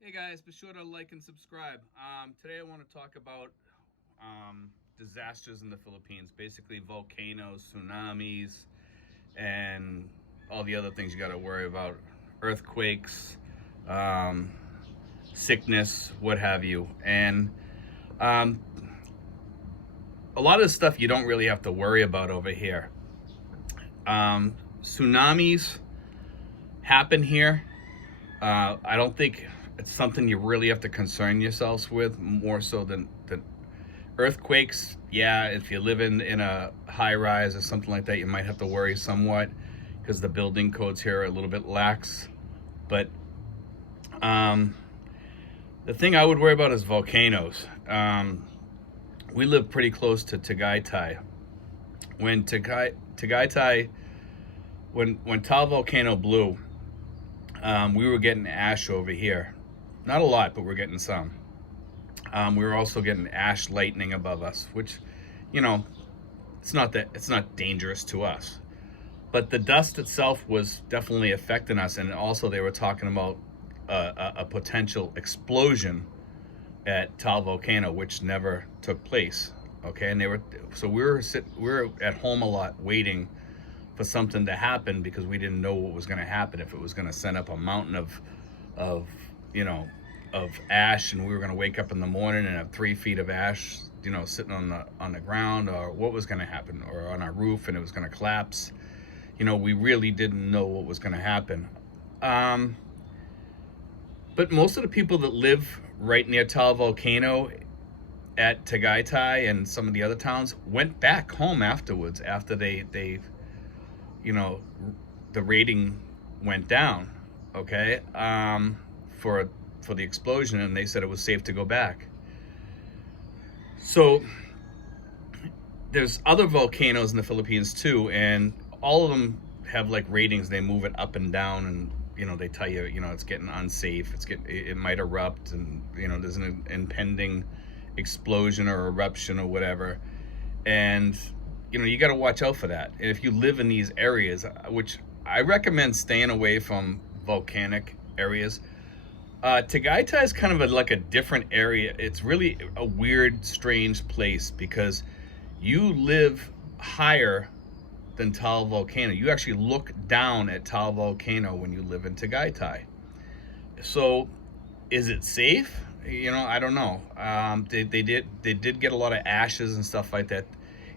Hey guys, be sure to like and subscribe. Today I want to talk about disasters in the Philippines, basically volcanoes, tsunamis, and all the other things you got to worry about, earthquakes, um, sickness, what have you. And um, a lot of the stuff you don't really have to worry about over here. Tsunamis happen here. I don't think it's something you really have to concern yourselves with more so than earthquakes. Yeah, if you live in a high rise or something like that, you might have to worry somewhat because the building codes here are a little bit lax. But um, the thing I would worry about is volcanoes. We live pretty close to Tagaytay. When Tagaytay, when Tal volcano blew, we were getting ash over here. Not a lot, but we're getting some. We were also getting ash lightning above us, which, you know, it's not dangerous to us. But the dust itself was definitely affecting us, and also they were talking about a potential explosion at Tal volcano, which never took place. Okay, and they were so we were at home a lot waiting for something to happen because we didn't know what was going to happen, if it was going to send up a mountain of you know of ash, and we were going to wake up in the morning and have 3 feet of ash, sitting on the ground, or what was going to happen, or on our roof and it was going to collapse. We really didn't know what was going to happen. um, but most of the people that live right near Tal volcano at Tagaytay and some of the other towns went back home afterwards, after they you know the rating went down. Okay. For the explosion, and they said it was safe to go back. So there's other volcanoes in the Philippines too, and all of them have like ratings. They move it up and down, and they tell you, it's getting unsafe. It might erupt, and there's an impending explosion or eruption or whatever. And you got to watch out for that. And if you live in these areas, which I recommend staying away from volcanic areas. Tagaytay is kind of like a different area. It's really a weird, strange place because you live higher than Tal volcano. You actually look down at Tal volcano when you live in Tagaytay. So, is it safe? I don't know. They did get a lot of ashes and stuff like that.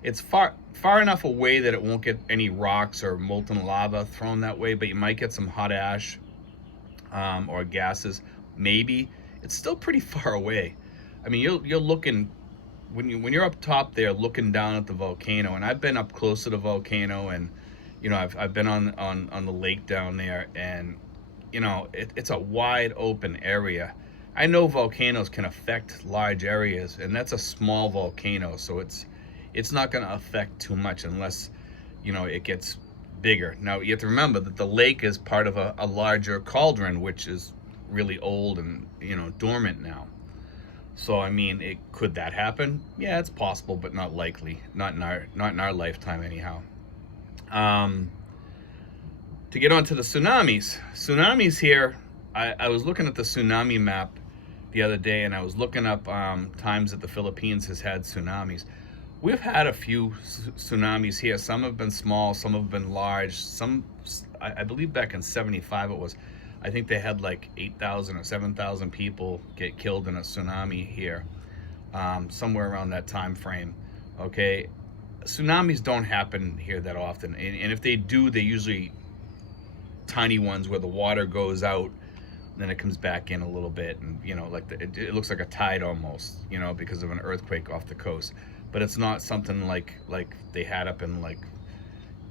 It's far enough away that it won't get any rocks or molten lava thrown that way, but you might get some hot ash, or gases. Maybe it's still pretty far away. I mean, you're looking when you're up top there, looking down at the volcano. And I've been up close to the volcano, and I've been on the lake down there, and it's a wide open area. I know volcanoes can affect large areas, and that's a small volcano, so it's not going to affect too much unless it gets bigger. Now you have to remember that the lake is part of a larger cauldron, which is really old and dormant now. So I mean, could that happen? Yeah, it's possible, but not likely. Not in our lifetime, anyhow. Um, to get onto the tsunamis here, I was looking at the tsunami map the other day, and I was looking up times that the Philippines has had tsunamis. We've had a few tsunamis here. Some have been small, some have been large. Some, I believe back in '75 it was, I think they had like 8,000 or 7,000 people get killed in a tsunami here, somewhere around that time frame. Okay, tsunamis don't happen here that often, and if they do, they usually tiny ones where the water goes out, then it comes back in a little bit, and like it looks like a tide almost, because of an earthquake off the coast. But it's not something like they had up in like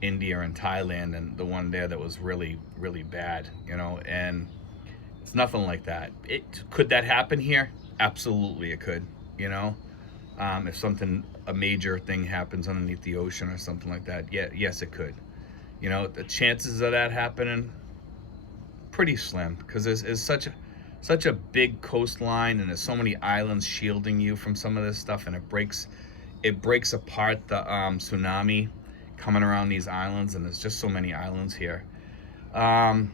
India and Thailand, and the one there that was really really bad, and it's nothing like that. It could that happen here? Absolutely, it could. If something, a major thing happens underneath the ocean or something like that, yeah, yes, it could. The chances of that happening, pretty slim, because there's such a big coastline, and there's so many islands shielding you from some of this stuff, and it breaks apart the tsunami coming around these islands, and there's just so many islands here. Um,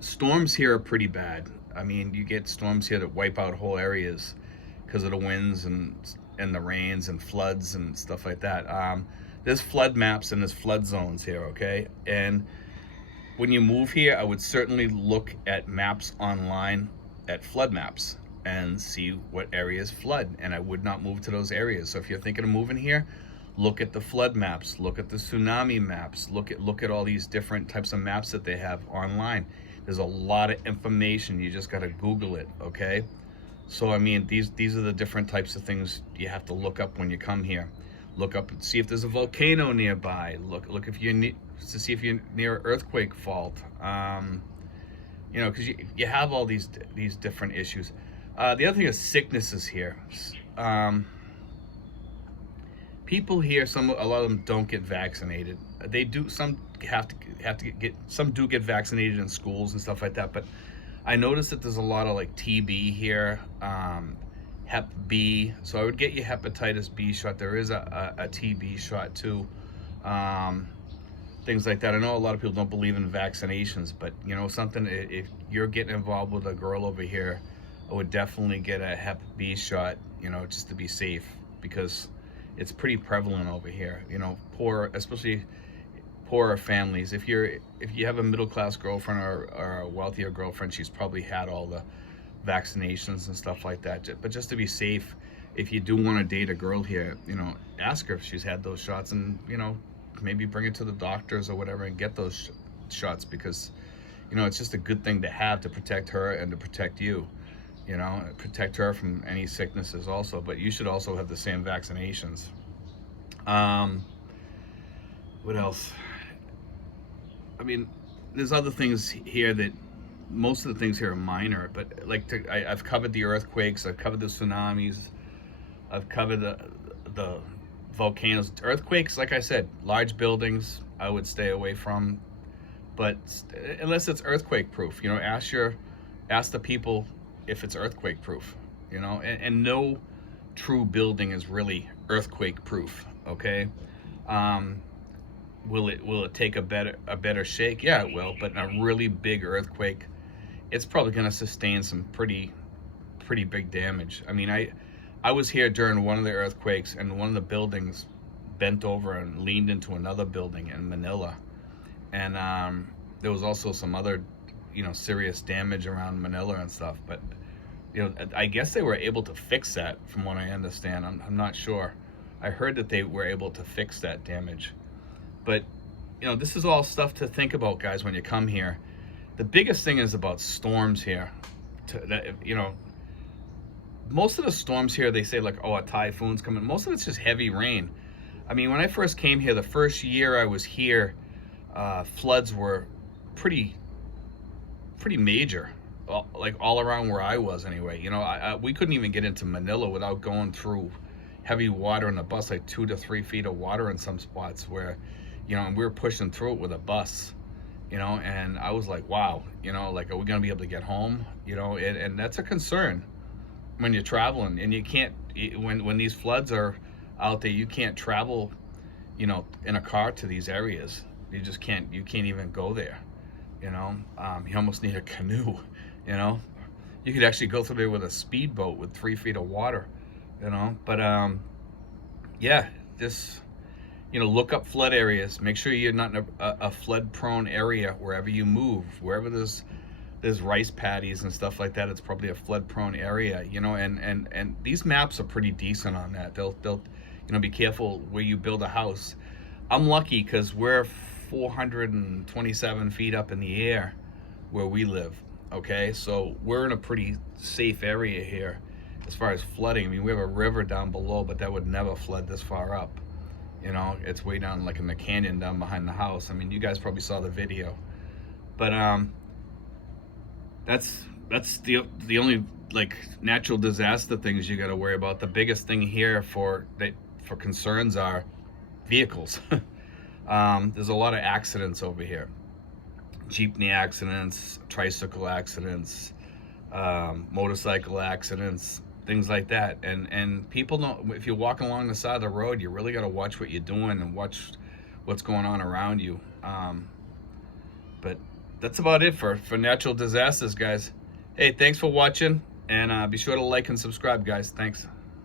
storms here are pretty bad. I mean, you get storms here that wipe out whole areas because of the winds and the rains and floods and stuff like that. There's flood maps and there's flood zones here, okay? And when you move here, I would certainly look at maps online, at flood maps, and see what areas flood. And I would not move to those areas. So if you're thinking of moving here, look at the flood maps, look at the tsunami maps, look at all these different types of maps that they have online. There's a lot of information. You just got to Google it, okay? So I mean, these are the different types of things you have to look up when you come here. Look up and see if there's a volcano nearby. Look if you're to see if you're near an earthquake fault. You know, because you have all these different issues. The other thing is sicknesses here. People here, a lot of them don't get vaccinated. They do. Some have to get. Some do get vaccinated in schools and stuff like that. But I noticed that there's a lot of like TB here, Hep B. So I would get your hepatitis B shot. There is a TB shot too. Things like that. I know a lot of people don't believe in vaccinations, but you know something. If you're getting involved with a girl over here, I would definitely get a Hep B shot. You know, just to be safe, because it's pretty prevalent over here. You know, especially poorer families. If you have a middle class girlfriend or a wealthier girlfriend, she's probably had all the vaccinations and stuff like that. But just to be safe, if you do want to date a girl here, you know, ask her if she's had those shots, and you know, maybe bring it to the doctors or whatever and get those shots, because you know, it's just a good thing to have to protect her and to protect you. You know, protect her from any sicknesses also, but you should also have the same vaccinations. What else? I mean, there's other things here that most of the things here are minor, but like I've covered the earthquakes, I've covered the tsunamis, I've covered the volcanoes. Earthquakes, like I said, large buildings I would stay away from, but unless it's earthquake proof, you know, ask the people if it's earthquake proof, you know, and no true building is really earthquake proof, okay? Will it take a better shake? Yeah, it will, but a really big earthquake, it's probably going to sustain some pretty big damage. I mean, I was here during one of the earthquakes, and one of the buildings bent over and leaned into another building in Manila, and there was also some other, you know, serious damage around Manila and stuff. But you know, I guess they were able to fix that, from what I understand. I'm not sure. I heard that they were able to fix that damage. But you know, this is all stuff to think about, guys, when you come here. The biggest thing is about storms here. You know, most of the storms here, they say like, oh, a typhoon's coming. Most of it's just heavy rain. I mean, when I first came here, the first year I was here, floods were pretty major, like all around where I was anyway. You know, we couldn't even get into Manila without going through heavy water in the bus, like 2 to 3 feet of water in some spots where, you know, and we were pushing through it with a bus, you know, and I was like, wow, you know, like, are we going to be able to get home? You know, and that's a concern when you're traveling, and you can't, when these floods are out there, you can't travel, you know, in a car to these areas. You can't even go there. You know, you almost need a canoe. You know, you could actually go through there with a speedboat with 3 feet of water. You know, but yeah, just, you know, look up flood areas. Make sure you're not in a flood-prone area wherever you move. Wherever there's rice paddies and stuff like that, it's probably a flood-prone area. You know, and these maps are pretty decent on that. They'll you know, be careful where you build a house. I'm lucky because we're 427 feet up in the air where we live. Okay, so we're in a pretty safe area here as far as flooding. I mean, we have a river down below, but that would never flood this far up. You know, it's way down like in the canyon down behind the house. I mean, you guys probably saw the video. But that's the only like natural disaster things you got to worry about. The biggest thing here for concerns are vehicles. There's a lot of accidents over here. Jeepney accidents, tricycle accidents, motorcycle accidents, things like that. And people don't, if you're walking along the side of the road, you really got to watch what you're doing and watch what's going on around you. But that's about it for natural disasters, guys. Hey, thanks for watching, and be sure to like and subscribe, guys. Thanks.